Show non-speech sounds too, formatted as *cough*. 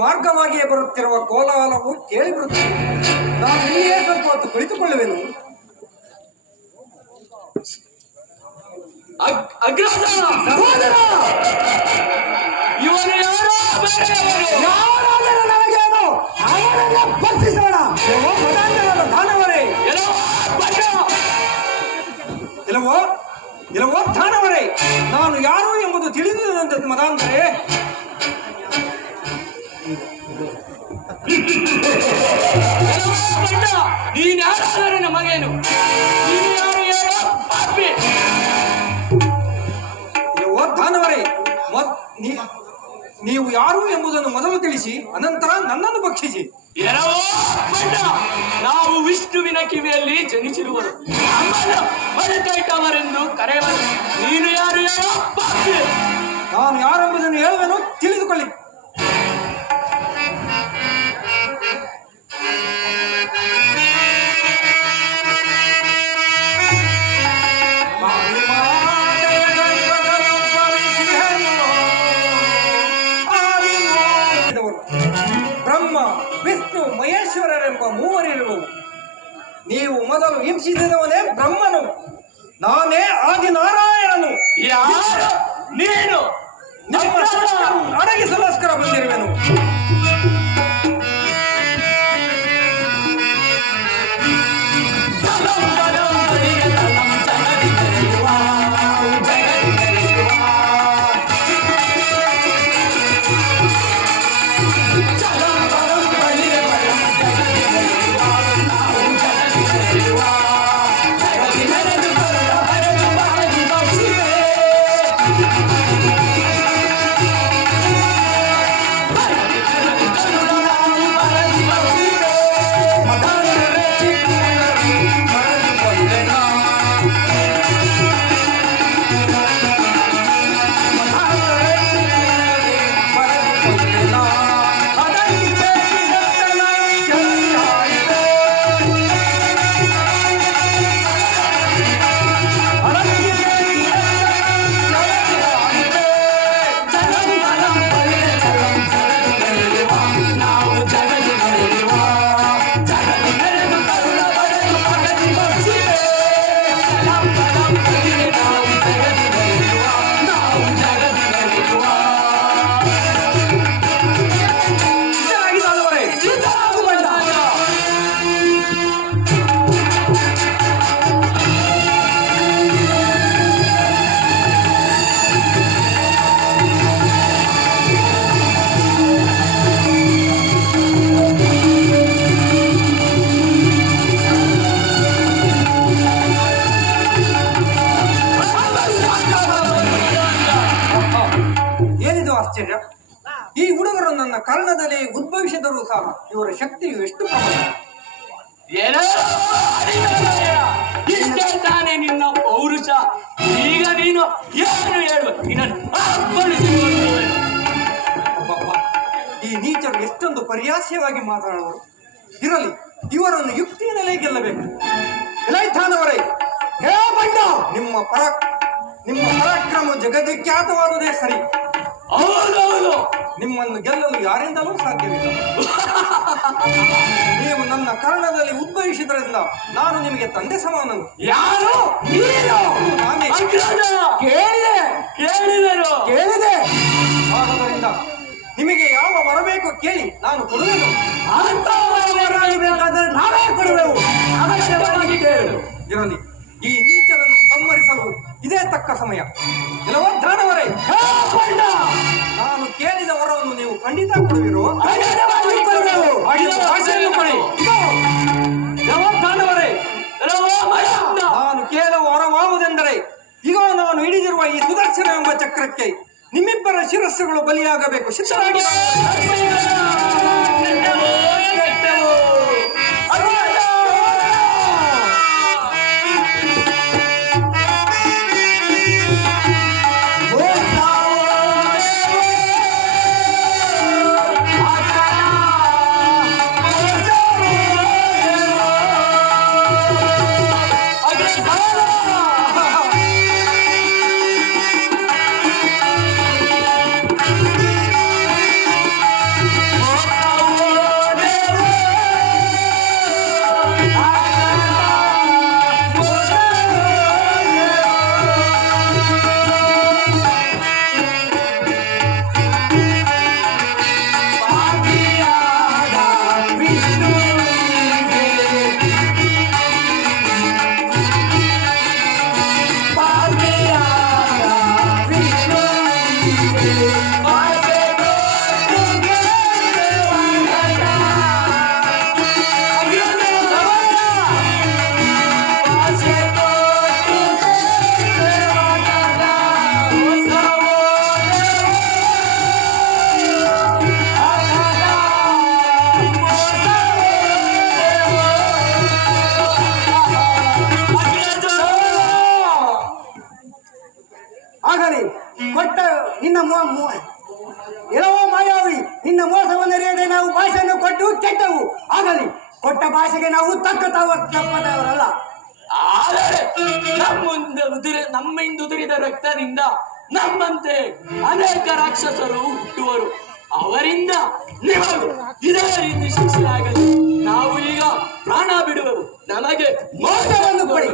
ಮಾರ್ಗವಾಗಿಯೇ ಬರುತ್ತಿರುವ ಕೋಲಾಹಲವು ಕೇಳಿಬಿಡುತ್ತೆ ನಾನು ಇಲ್ಲಿಯೇ ಸ್ವಲ್ಪ ಹೊತ್ತು ಕುಳಿತುಕೊಳ್ಳುವೆನು. ಇಲ್ಲವೋ. ಇಲ್ಲವೋ ತಾನವರೇ ನಾನು ಯಾರು ಎಂಬುದು ತಿಳಿದಿರುವಂತ ಮದಾಂಧರೇ ನೀನ್ ನಮಗೇನು ನೀನು ಯಾರು ಯಾರು? ಪಾಪಿ ನೀ- ನೀವು ಯಾರು ಎಂಬುದನ್ನು ಮೊದಲು ತಿಳಿಸಿ ಅನಂತರ ನನ್ನನ್ನು ಭಕ್ಷಿಸಿ. ನಾವು ವಿಷ್ಣುವಿನ ಕಿವಿಯಲ್ಲಿ ಜನಿಸಿರುವರು. ನಮ್ಮನ್ನು ಮರೆತೈತವರೆಂದು ಕರೆಯುವರು ನೀನು ಯಾರು ಯಾರು? ನಾನು ಯಾರೆಂಬುದನ್ನು ಹೇಳುವೆನು ತಿಳಿದುಕೊಳ್ಳಿ. ಮಹೇಶ್ವರರೆಂಬ ಮೂವರಿರುವು ನೀವು ಮೊದಲು ಹಿಂಸಿಸಿದವನೇ ಬ್ರಹ್ಮನು. ನಾನೇ ಆದಿನಾರಾಯಣನು ನೀನು? ಅಡಗಿಸಲೋಸ್ಕರ ಬಂದಿರುವೆನು. you are. ಇವರ ಶಕ್ತಿ ಎಷ್ಟು ಏನೋ. ಇಷ್ಟೇ ತಾನೇ ನಿನ್ನ ಪೌರುಷ. ಈಗ ನೀನು ಏನು ಹೇಳು. ಈ ನೀಚರು ಎಷ್ಟೊಂದು ಪರ್ಯಾಸ್ಯವಾಗಿ ಮಾತನಾಡುವರು ಇರಲಿ ಇವರನ್ನು ಯುಕ್ತಿಯಿಂದಲೇ ಗೆಲ್ಲಬೇಕು. ಇಲೈಥಾನವರೇ ಹೇ ಬಂಡ! ನಿಮ್ಮ ಪರ ನಿಮ್ಮ ಪರಾಕ್ರಮ ಜಗದ್ವಿಖ್ಯಾತವಾದುದೇ ಸರಿ. ಹೌದೌದು ನಿಮ್ಮನ್ನು ಗೆಲ್ಲಲು ಯಾರಿಂದಲೂ ಸಾಧ್ಯವಿಲ್ಲ. *laughs* ನೀವು ನನ್ನ ಕರ್ಣದಲ್ಲಿ ಉದ್ಭವಿಸಿದ್ರಿಂದ ನಾನು ನಿಮಗೆ ತಂದೆ ಸಮಾನನು. ಯಾರು? ನೀನು? ನಾನೇ ಅಗ್ರಜ ಕೇಳಿದೆ. ಕೇಳಿದರು. ಕೇಳಿದೆ. ಆದ್ದರಿಂದ ನಿಮಗೆ ಯಾವ ಬರಬೇಕು ಕೇಳಿ ನಾನು ಕೊಡುವೆನು. ಬೇಕಾದರೆ ನಾವೇ ಕೊಡುವೆವು. ಅವಶ್ಯವಾಗಿ ಕೇಳು. ಇರಲಿ ಈ ನೀಚರನ್ನು ಸಂಹರಿಸಲು ಇದೇ ತಕ್ಕ ಸಮಯ. ಕೆಲವ ರವ ಕೊಡುವಿರು ನಾನು ಕೇಳುವ ವರವಾವುದೆಂದರೆ ಈಗ ನಾನು ಹಿಡಿದಿರುವ ಈ ಸುದರ್ಶನ ಎಂಬ ಚಕ್ರಕ್ಕೆ ನಿಮ್ಮಿಬ್ಬರ ಶಿರಸ್ಸುಗಳು ಬಲಿಯಾಗಬೇಕು. ಸಿದ್ಧರಾಗಿ. ಆಗಲಿ ಕೊಟ್ಟ ನಿನ್ನ ಎಲ್ಲವೋ ಮಾಯಾವಿ, ನಿನ್ನ ಮೋಸವನ್ನರಿಯದೆ ನಾವು ಭಾಷೆಯನ್ನು ಕೊಟ್ಟು ಕೆಟ್ಟವು. ಆಗಲಿ ಕೊಟ್ಟ ಭಾಷೆಗೆ ನಾವು ತಕ್ಕ ತಾವ ತಪ್ಪದವರಲ್ಲ ಆದರೆ ನಮ್ಮಿಂದ ಉದುರಿ, ನಮ್ಮಿಂದ ಉದುರಿದ ರಕ್ತದಿಂದ ನಮ್ಮಂತೆ ಅನೇಕ ರಾಕ್ಷಸರು ಹುಟ್ಟುವರು. ಅವರಿಂದ ನಿಮಗೂ ಇದೇ ರೀತಿ ಶಿಕ್ಷೆ ಆಗಲಿ ನಾವು ಈಗ ಪ್ರಾಣ ಬಿಡುವೆವು. ನಮಗೆ ಮೋಸವನ್ನು ಕೊಡಿ.